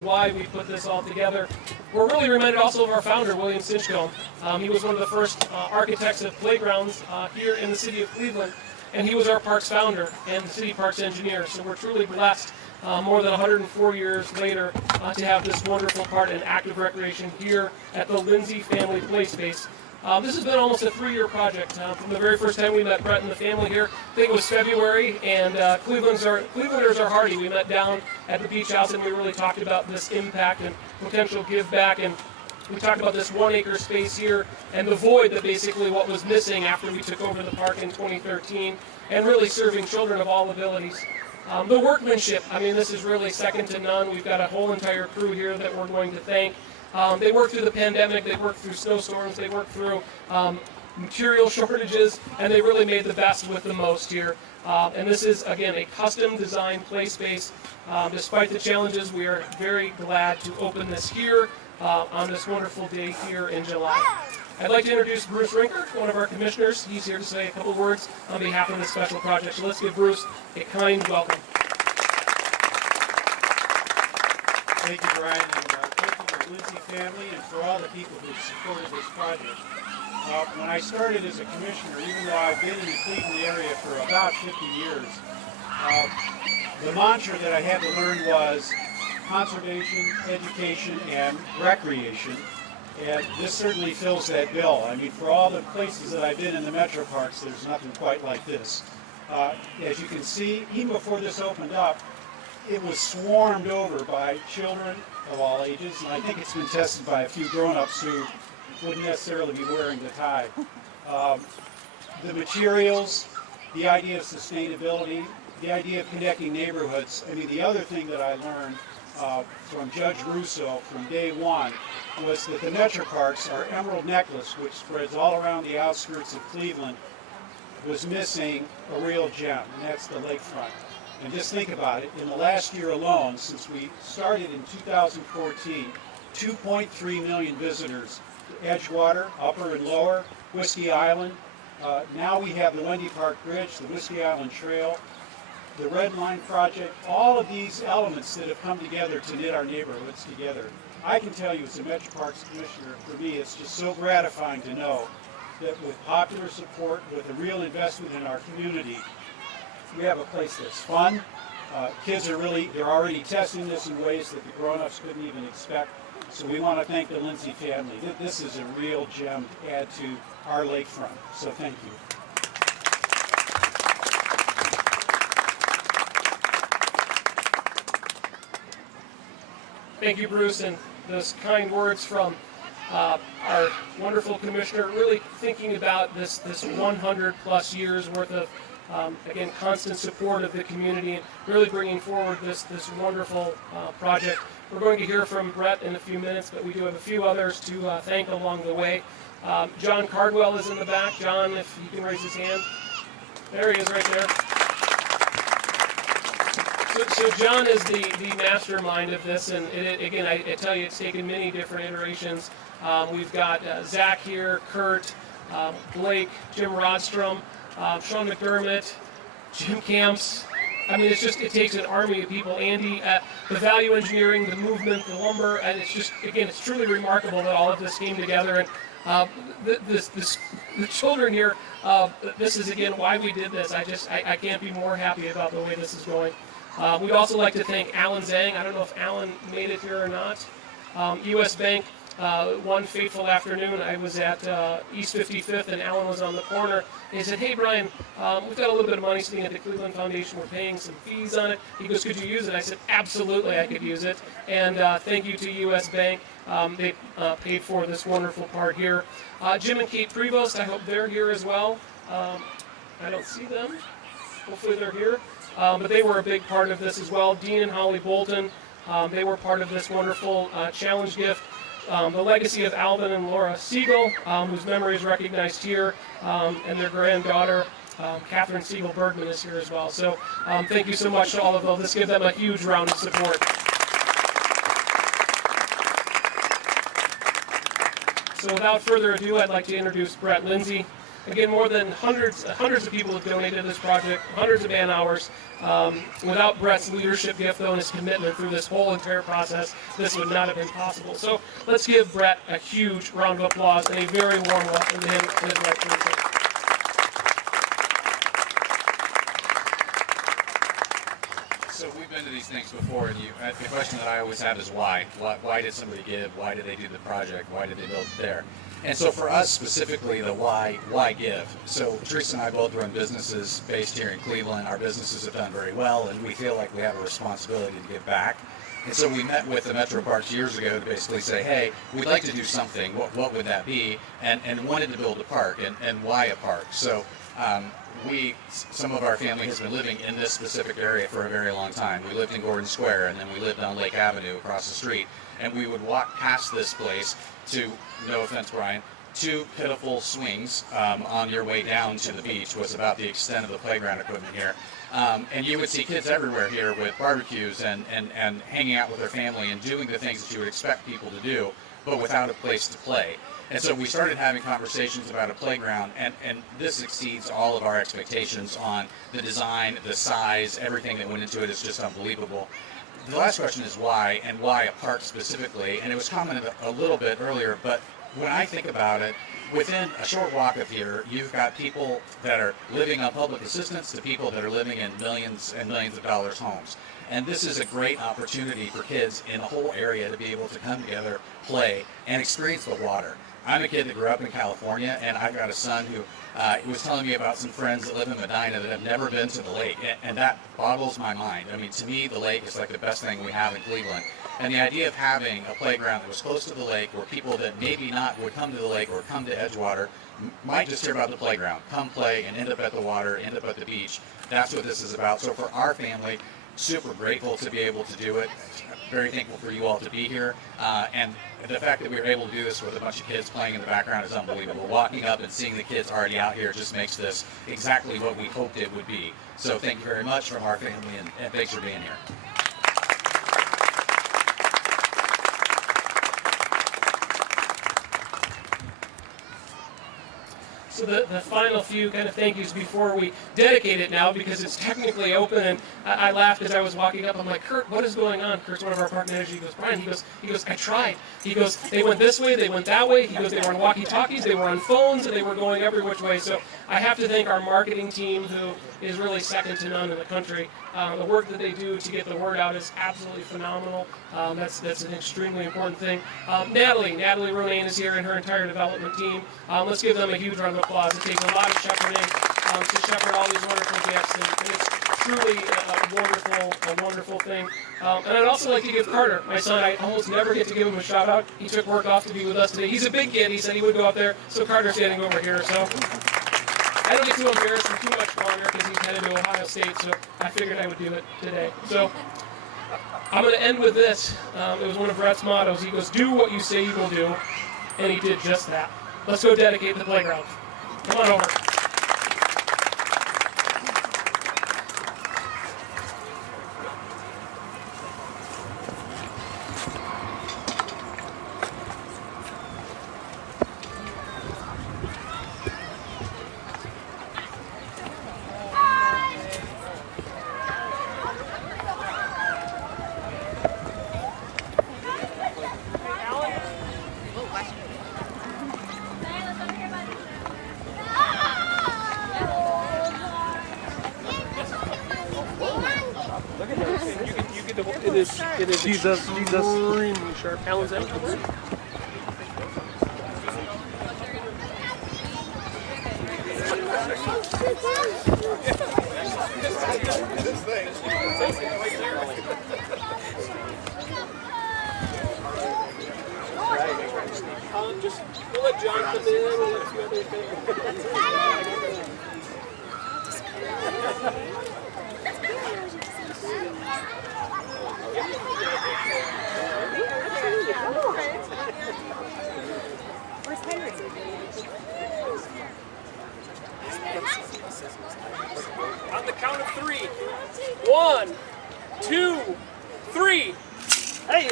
why we put this all together. We're really reminded also of our founder, William Stinchcomb. He was one of the first architects of playgrounds here in the city of Cleveland, and he was our parks founder and the city parks engineer. So we're truly blessed more than 104 years later to have this wonderful part in active recreation here at the Lindsey Family Play Space. This has been almost a 3-year project. From the very first time we met Brett and the family here, I think it was February, and Clevelanders are hardy. We met down at the beach house and we really talked about this impact and potential give back, and we talked about this 1-acre space here and the void that basically what was missing after we took over the park in 2013, and really serving children of all abilities. The workmanship, I mean, this is really second to none. We've got a whole entire crew here that we're going to thank. They worked through the pandemic, they worked through snowstorms, they worked through material shortages, and they really made the best with the most here. And this is, again, a custom designed play space. Despite the challenges, we are very glad to open this here on this wonderful day here in July. I'd like to introduce Bruce Rinker, one of our commissioners. He's here to say a couple words on behalf of this special project. So let's give Bruce a kind welcome. Thank you, Brian, and thank you to the Lindsey family and for all the people who supported this project. When I started as a commissioner, even though I've been in the Cleveland area for about 50 years, the mantra that I had to learn was conservation, education, and recreation. And this certainly fills that bill. I mean, for all the places that I've been in the Metroparks, there's nothing quite like this. As you can see, even before this opened up, it was swarmed over by children of all ages, and I think it's been tested by a few grown-ups who wouldn't necessarily be wearing the tie. The materials, the idea of sustainability, the idea of connecting neighborhoods. I mean, the other thing that I learned from Judge Russo from day one was that the Metroparks, our emerald necklace, which spreads all around the outskirts of Cleveland, was missing a real gem, and that's the lakefront. And just think about it, in the last year alone, since we started in 2014, 2.3 million visitors to Edgewater, Upper and Lower, Whiskey Island. Now we have the Wendy Park Bridge, the Whiskey Island Trail, the Red Line Project, all of these elements that have come together to knit our neighborhoods together. I can tell you as a Metroparks Commissioner, for me it's just so gratifying to know that with popular support, with a real investment in our community, we have a place that's fun. Kids are they're already testing this in ways that the grown-ups couldn't even expect. So we want to thank the Lindsey family. This is a real gem to add to our lakefront. So thank you. Thank you, Bruce, and those kind words from our wonderful commissioner, really thinking about this 100 plus years worth of again, constant support of the community, and really bringing forward this wonderful project. We're going to hear from Brett in a few minutes, but we do have a few others to thank along the way. John Cardwell is in the back. John, if he can raise his hand. There he is right there. So John is the mastermind of this, and again, I tell you, it's taken many different iterations. We've got Zach here, Kurt, Blake, Jim Rodstrom, Sean McDermott, Jim Camps. I mean, it takes an army of people. Andy, the value engineering, the movement, the lumber, and it's just, again, it's truly remarkable that all of this came together. And the children here, this is, again, why we did this. I can't be more happy about the way this is going. We'd also like to thank Alan Zhang. I don't know if Alan made it here or not. U.S. Bank. One fateful afternoon, I was at East 55th, and Alan was on the corner. And he said, "Hey, Brian, we've got a little bit of money sitting at the Cleveland Foundation. We're paying some fees on it." He goes, "Could you use it?" I said, "Absolutely, I could use it." And thank you to U.S. Bank. They paid for this wonderful part here. Jim and Kate Prevost, I hope they're here as well. I don't see them. Hopefully they're here. But they were a big part of this as well. Dean and Holly Bolton, they were part of this wonderful challenge gift. The legacy of Alvin and Laura Siegel, whose memory is recognized here, and their granddaughter, Catherine Siegel Bergman, is here as well. So thank you so much to all of them. Let's give them a huge round of support. So without further ado, I'd like to introduce Brett Lindsey. Again, more than hundreds of people have donated to this project, hundreds of man hours. Without Brett's leadership gift, though, and his commitment through this whole entire process, this would not have been possible. So let's give Brett a huge round of applause and a very warm welcome to him and his wife, Teresa. So we've been to these things before, and the question that I always have is why? Why did somebody give? Why did they do the project? Why did they build it there? And so for us specifically, the why give? So Teresa and I both run businesses based here in Cleveland. Our businesses have done very well, and we feel like we have a responsibility to give back. And so we met with the Metroparks years ago to basically say, hey, we'd like to do something. What would that be? And wanted to build a park, and why a park? So some of our family has been living in this specific area for a very long time. We lived in Gordon Square, and then we lived on Lake Avenue across the street. And we would walk past this place to, no offense, Brian, 2 pitiful swings on your way down to the beach was about the extent of the playground equipment here. And you would see kids everywhere here with barbecues and hanging out with their family and doing the things that you would expect people to do, but without a place to play. And so we started having conversations about a playground, and this exceeds all of our expectations on the design, the size, everything that went into it is just unbelievable. The last question is why, and why a park specifically, and it was commented a little bit earlier, but when I think about it, within a short walk of here, you've got people that are living on public assistance to people that are living in millions and millions of dollars homes. And this is a great opportunity for kids in the whole area to be able to come together, play, and experience the water. I'm a kid that grew up in California, and I've got a son who was telling me about some friends that live in Medina that have never been to the lake, and that boggles my mind. I mean, to me, the lake is like the best thing we have in Cleveland. And the idea of having a playground that was close to the lake, where people that maybe not would come to the lake or come to Edgewater might just hear about the playground, come play and end up at the water, end up at the beach. That's what this is about. So for our family, super grateful to be able to do it. Very thankful for you all to be here. And the fact that we were able to do this with a bunch of kids playing in the background is unbelievable. Walking up and seeing the kids already out here just makes this exactly what we hoped it would be. So thank you very much from our family, and thanks for being here. So the final few kind of thank yous before we dedicate it now, because it's technically open. And I laughed as I was walking up. I'm like, Kurt, what is going on? Kurt's one of our park managers. He goes, Brian, he goes, I tried. He goes, they went this way, they went that way. He goes, they were on walkie-talkies, they were on phones, and they were going every which way. So I have to thank our marketing team, who is really second to none in the country. The work that they do to get the word out is absolutely phenomenal. That's an extremely important thing. Natalie Ronaine is here, and her entire development team. Let's give them a huge round of applause. It takes a lot of shepherding to shepherd all these wonderful gifts, and it's truly a wonderful thing. And I'd also like to give Carter, my son. I almost never get to give him a shout out. He took work off to be with us today. He's a big kid. He said he would go up there, so Carter's standing over here. So I don't get too embarrassed him too much longer, because he's headed to Ohio State, so I figured I would do it today. So I'm going to end with this. It was one of Brett's mottos. He goes, do what you say you will do, and he did just that. Let's go dedicate the playground. Come on over. It is extremely sharp. Alan's out. We'll let John come in. We'll let a few other things. Where's Henry? On the count of 3. 1, 2, 3. Hey!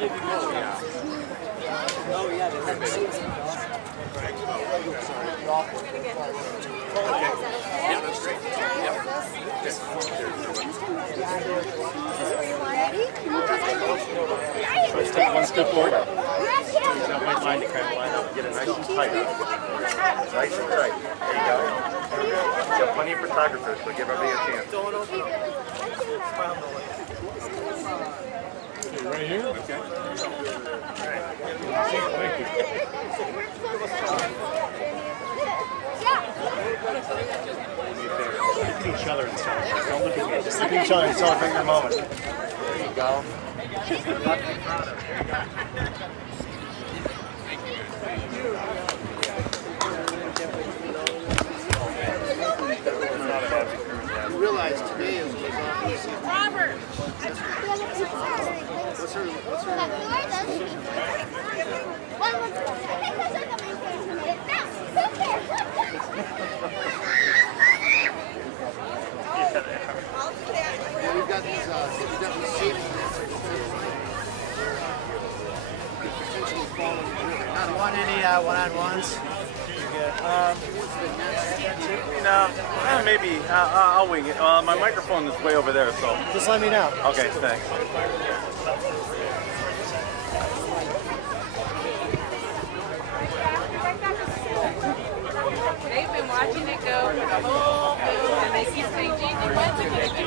Let's take one step forward. Use that white line to kind of line up and get it nice and tight. Nice and tight. There you go. We've got plenty of photographers, so give everybody a chance. Right here? Okay. Thank you. Look at each other and celebrate. Don't look at me. Just look at each other and celebrate your moment. There you go. You realize today is Robert. What's her Yeah, we've got these safety nets potentially falling through. Want any one-on-ones? Maybe. I'll wing it. My microphone is way over there, so. Just let me know. Okay, thanks. They've been watching it go for the whole film, and they keep saying, Gigi, when's it going to be?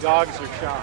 Dogs are shot.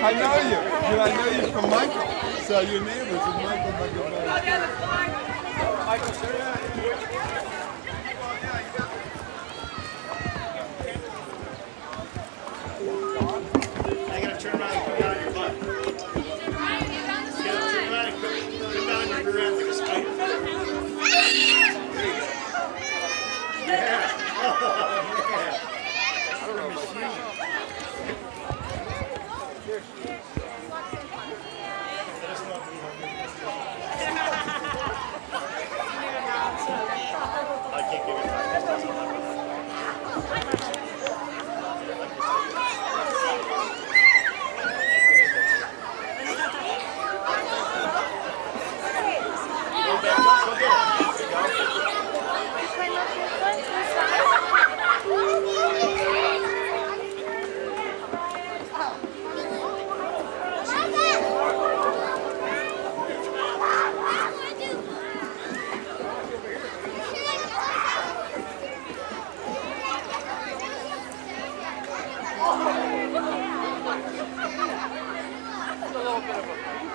I know you. I know you from Michael. So your neighbors is Michael.